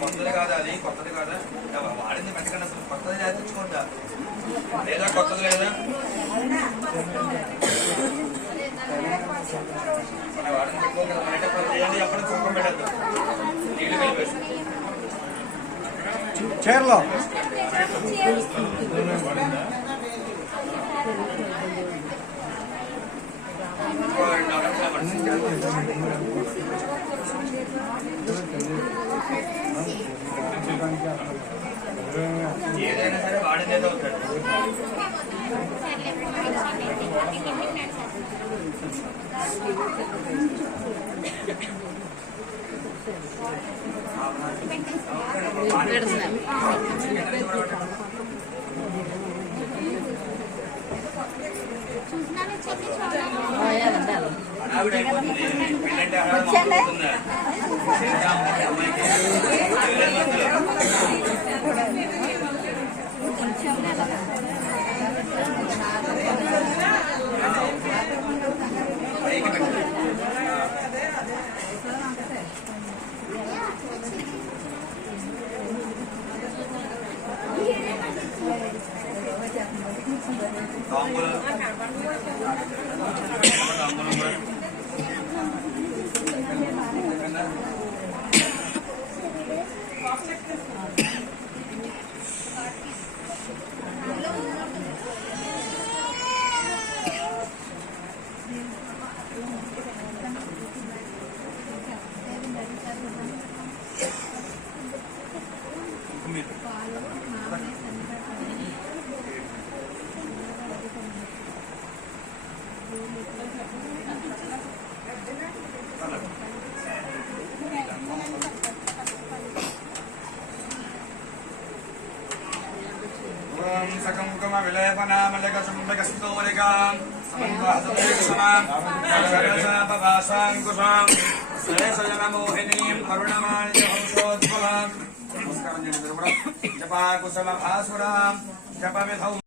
కొత్తది కాదా అది కొత్తది కాదా వాడింది మంచిగా అసలు కొత్తది తెచ్చుకుంటా లేదా కొత్తది లేదా వాడిని పెట్టుకోండి అప్పుడు కుంకుమ పెట్టద్దు నీళ్ళు కలిపేసి చీరలో ఏదైనా సరే వాడిందేదో అవుతాడు హడావిడైపోతుంది పెళ్ళంటే హడావిడి అమ్మాయికి సకంకుమ విలేపనామలకసుంబకస్తోలికాం సమన్వాసమేక్షమాం సర్వసనపవాసాంకుశాం శ్రేషజనమోహినీం అరుణమాల్యహంసోజ్వలాం నమస్కారం చేయండి. జపాకుశల భాసురాం జపవిధౌ